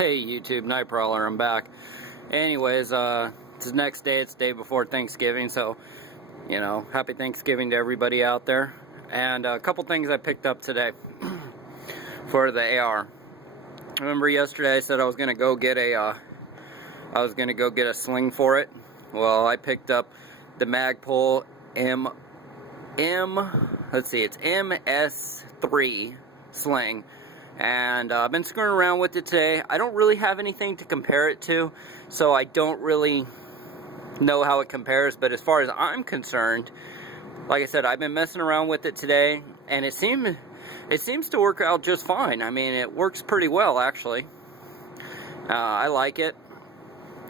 Hey YouTube, Night Prowler, I'm back. Anyways, it's the next day, it's the day before Thanksgiving, so, you know, happy Thanksgiving to everybody out there. And a couple things I picked up today for the AR. Remember yesterday I said I was gonna go get a sling for it? Well, I picked up the Magpul it's ms3 sling. And I've been screwing around with it today. I don't really have anything to compare it to, so I don't really know how it compares. But as far as I'm concerned, like I said, I've been messing around with it today, and it seems to work out just fine. I mean, it works pretty well, actually. I like it.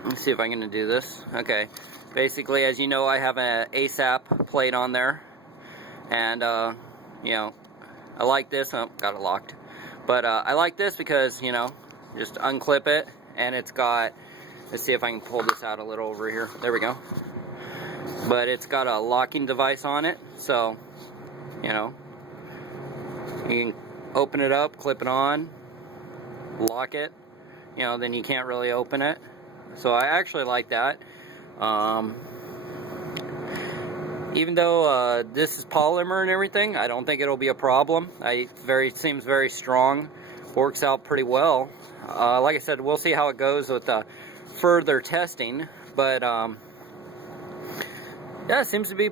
Let's see if I can do this. Okay. Basically, as you know, I have an ASAP plate on there, and you know, I like this. Oh, got it locked. But I like this because, you know, just unclip it, and it's got, let's see if I can pull this out a little over here. There we go. But it's got a locking device on it, so, you know, you can open it up, clip it on, lock it, you know, then you can't really open it. So I actually like that. Even though this is polymer and everything, I don't think it'll be a problem. Seems very strong, works out pretty well. Like I said, we'll see how it goes with further testing. But yeah, it seems to be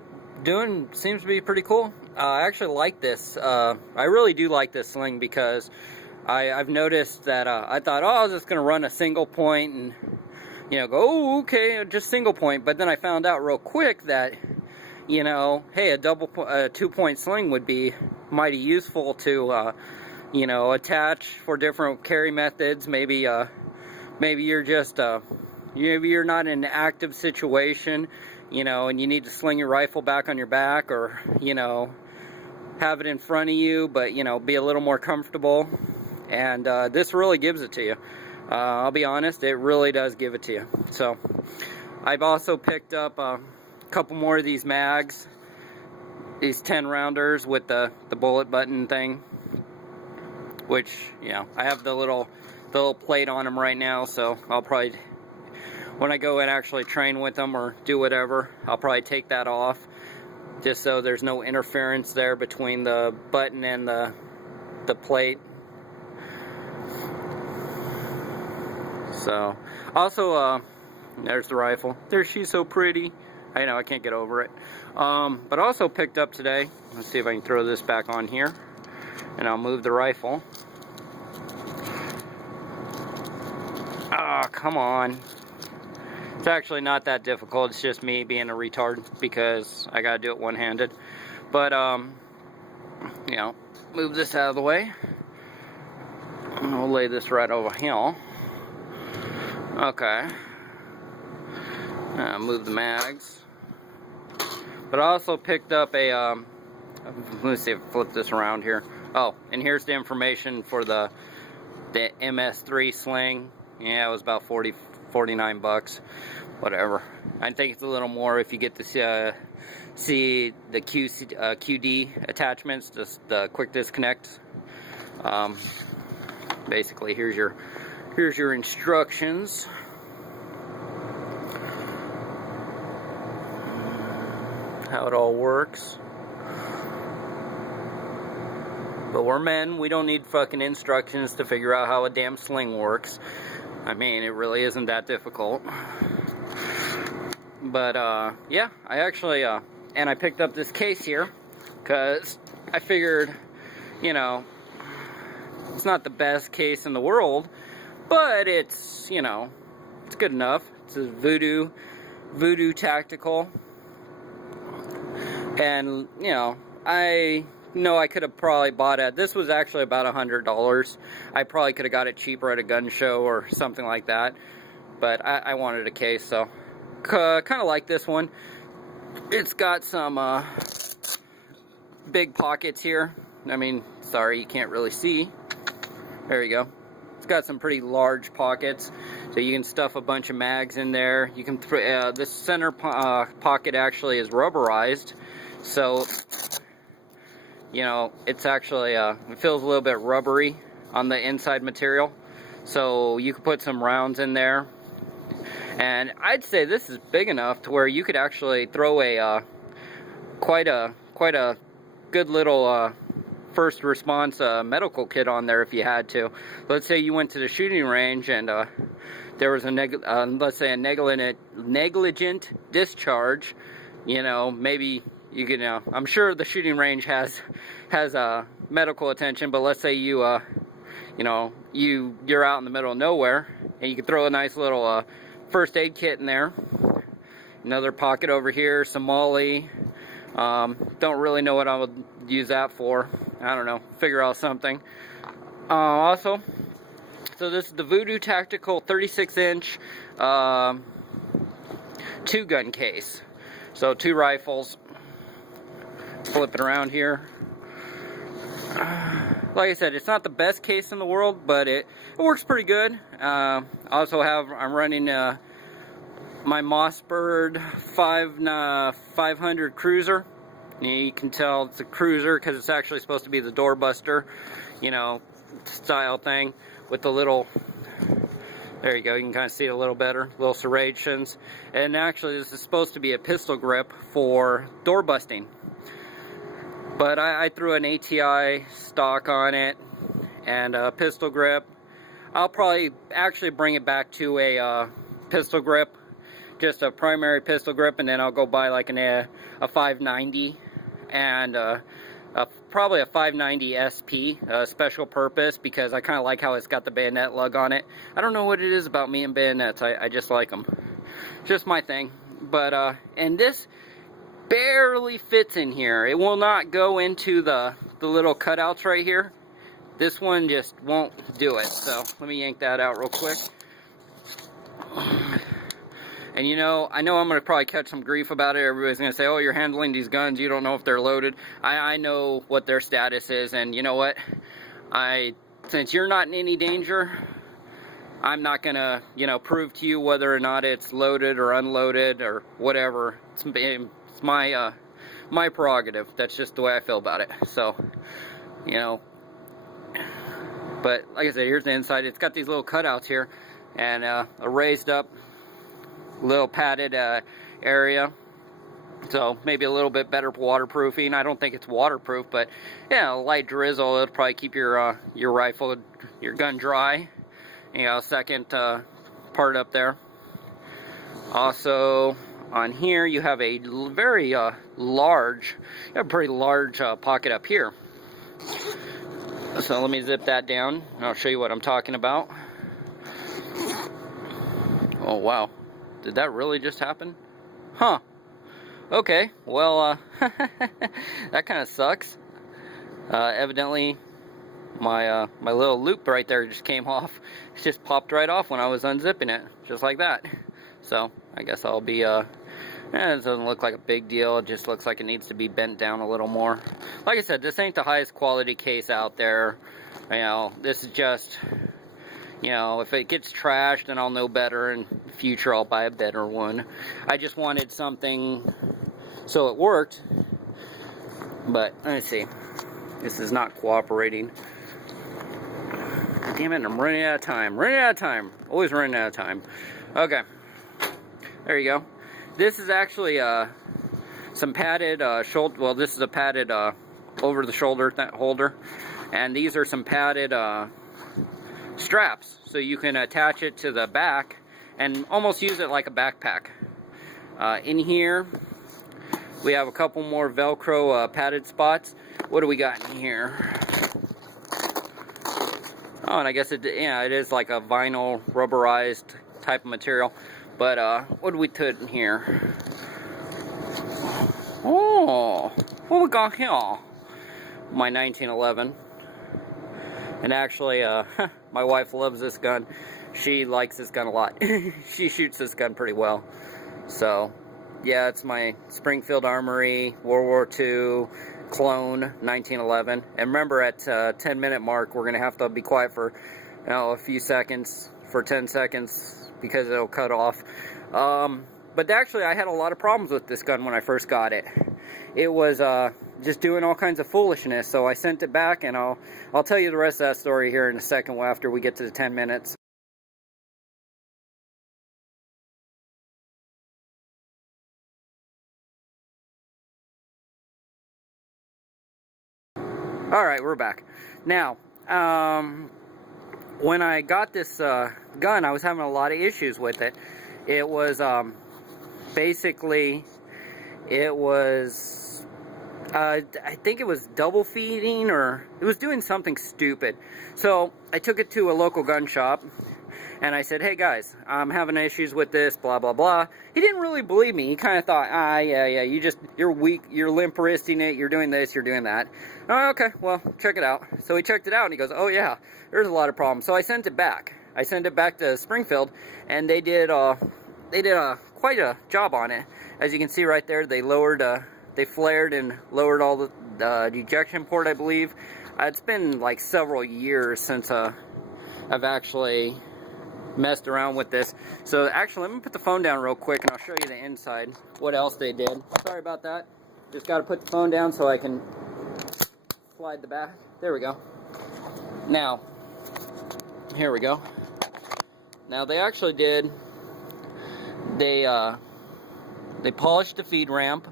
pretty cool. I actually like this. I really do like this sling because I've noticed that I thought, oh, I was just gonna run a single point and, you know, go, oh, okay, just single point. But then I found out real quick that, you know, hey, a 2-point sling would be mighty useful to, you know, attach for different carry methods. Maybe you're just, maybe you're not in an active situation, you know, and you need to sling your rifle back on your back, or, you know, have it in front of you, but, you know, be a little more comfortable. And this really gives it to you. I'll be honest, it really does give it to you. So, I've also picked up couple more of these mags, these 10 rounders with the bullet button thing, which, you know, I have the little plate on them right now, so I'll probably, when I go and actually train with them or do whatever, I'll probably take that off, just so there's no interference there between the button and the plate. So, also, there's the rifle. There, she's so pretty. I know, I can't get over it. But also picked up today, let's see if I can throw this back on here, and I'll move the rifle. Ah, come on. It's actually not that difficult, it's just me being a retard, because I gotta do it one-handed. But, you know, move this out of the way. And I'll lay this right over here. Okay. Move the mags. But I also picked up a, let's see if I flip this around here. Oh, and here's the information for the ms3 sling. Yeah, it was about 49 bucks. Whatever. I think it's a little more if you get to see the QD attachments, just the quick disconnect. Basically, here's your instructions. How it all works. But we're men, we don't need fucking instructions to figure out how a damn sling works. I mean, it really isn't that difficult. But yeah, I actually and I picked up this case here because I figured, you know, it's not the best case in the world, but it's, you know, it's good enough. It's a Voodoo Tactical. And, you know I could have probably bought it. This was actually about $100. I probably could have got it cheaper at a gun show or something like that. But I wanted a case, so kind of like this one. It's got some big pockets here. I mean, sorry, you can't really see. There you go. It's got some pretty large pockets, so you can stuff a bunch of mags in there. You can this center pocket actually is rubberized. So, you know, it's actually, it feels a little bit rubbery on the inside material. so you could put some rounds in there. And I'd say this is big enough to where you could actually throw a quite a good little first response medical kit on there if you had to. Let's say you went to the shooting range and there was a let's say a negligent discharge. You know, maybe you can. I'm sure the shooting range has medical attention, but let's say you you know, you're out in the middle of nowhere and you could throw a nice little first aid kit in there. Another pocket over here, some Molly. Don't really know what I would use that for. I don't know. Figure out something. Also, so this is the Voodoo Tactical 36-inch 2-gun case. So 2 rifles. Flip it around here. Like I said, it's not the best case in the world, but it works pretty good. I'm running my Mossberg 500 cruiser. You can tell it's a cruiser because it's actually supposed to be the doorbuster, you know, style thing with the little. There you go. You can kind of see it a little better. Little serrations, and actually this is supposed to be a pistol grip for door busting. But I threw an ATI stock on it and a pistol grip. I'll probably actually bring it back to a pistol grip, just a primary pistol grip, and then I'll go buy like a 590 and probably a 590 SP, special purpose, because I kind of like how it's got the bayonet lug on it. I don't know what it is about me and bayonets. I just like them. Just my thing. But and this barely fits in here. It will not go into the little cutouts right here. This one just won't do it. So let me yank that out real quick. And you know, I know I'm going to probably catch some grief about it. Everybody's going to say, oh, you're handling these guns, you don't know if they're loaded. I know what their status is, and you know what? Since you're not in any danger, I'm not going to, you know, prove to you whether or not it's loaded or unloaded or whatever. It's my prerogative. That's just the way I feel about it. So, you know, but like I said, here's the inside. It's got these little cutouts here and a raised up little padded area, so maybe a little bit better waterproofing. I don't think it's waterproof, but yeah, a light drizzle, it'll probably keep your rifle, your gun dry. You know, second part up there. Also on here you have a very large, you have a pretty large pocket up here. So let me zip that down and I'll show you what I'm talking about. Oh wow, did that really just happen? Huh. Okay, well that kind of sucks. Evidently my little loop right there just came off. It just popped right off when I was unzipping it, just like that. So I guess I'll be it doesn't look like a big deal. It just looks like it needs to be bent down a little more. Like I said, this ain't the highest quality case out there. You know, this is just, you know, if it gets trashed, then I'll know better. In the future, I'll buy a better one. I just wanted something so it worked. But let's see. This is not cooperating. Damn it, I'm running out of time. Running out of time. Always running out of time. Okay. There you go. This is actually some padded shoulder. Well, this is a padded over the shoulder holder, and these are some padded straps, so you can attach it to the back and almost use it like a backpack. In here, we have a couple more Velcro padded spots. What do we got in here? Oh, and I guess it is like a vinyl rubberized type of material. But what do we put in here? Oh, what we got here? My 1911. And actually, my wife loves this gun. She likes this gun a lot. She shoots this gun pretty well. So, yeah, it's my Springfield Armory World War II clone 1911. And remember, at 10-minute mark, we're gonna have to be quiet for, you know, a few seconds, for 10 seconds. Because it'll cut off. But actually I had a lot of problems with this gun when I first got it. It was just doing all kinds of foolishness. So I sent it back, and I'll tell you the rest of that story here in a second after we get to the 10 minutes. Alright, we're back. Now, when I got this gun, I was having a lot of issues with it. It was, basically, it was, I think it was double feeding, or it was doing something stupid. So, I took it to a local gun shop, and I said, hey guys, I'm having issues with this, blah, blah, blah. He didn't really believe me. He kind of thought, yeah, you're weak, you're limp wristing it, you're doing this, you're doing that. Oh, okay, well, check it out. So he checked it out, and he goes, oh yeah, there's a lot of problems. So I sent it back. I sent it back to Springfield, and they did quite a job on it. As you can see right there, they flared and lowered all the ejection port, I believe. It's been like several years since I've actually messed around with this. So actually, let me put the phone down real quick, and I'll show you the inside, what else they did. Sorry about that. Just got to put the phone down so I can slide the back. There we go. Now, here we go. Now they actually did, they polished the feed ramp.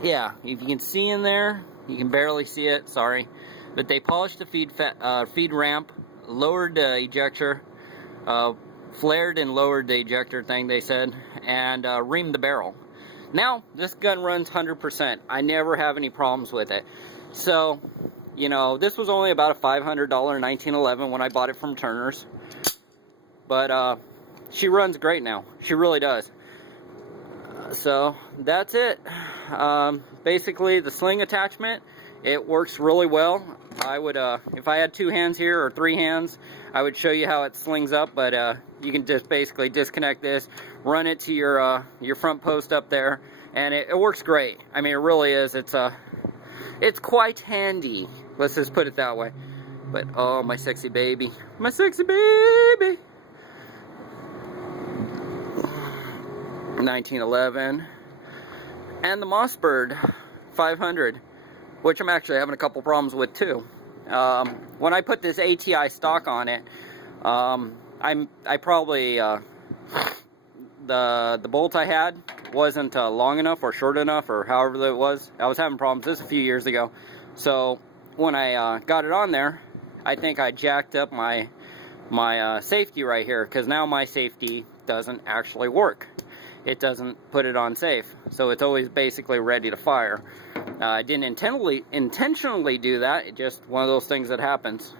Yeah, if you can see in there, you can barely see it, sorry. But they polished the feed ramp, lowered the ejector, flared and lowered the ejector thing, they said, and reamed the barrel. Now, this gun runs 100%. I never have any problems with it. So, you know, this was only about a $500 1911 when I bought it from Turner's. But, she runs great now. She really does. So, that's it. Basically, the sling attachment, it works really well. I would, if I had 2 hands here or 3 hands, I would show you how it slings up, but you can just basically disconnect this, run it to your front post up there, and it works great. I mean, it really is. It's quite handy. Let's just put it that way. But oh, my sexy baby, my sexy baby. 1911, and the Mossberg 500. Which I'm actually having a couple problems with too. When I put this ATI stock on it, I probably the bolt I had wasn't long enough or short enough or however it was. I was having problems. This a few years ago. So when I got it on there, I think I jacked up my safety right here, because now my safety doesn't actually work. It doesn't put it on safe, so it's always basically ready to fire. I didn't intentionally do that. It's just one of those things that happens.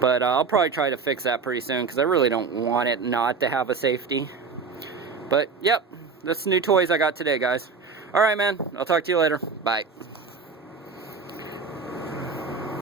But I'll probably try to fix that pretty soon, because I really don't want it not to have a safety. But yep, that's the new toys I got today, guys. Alright, man, I'll talk to you later. Bye.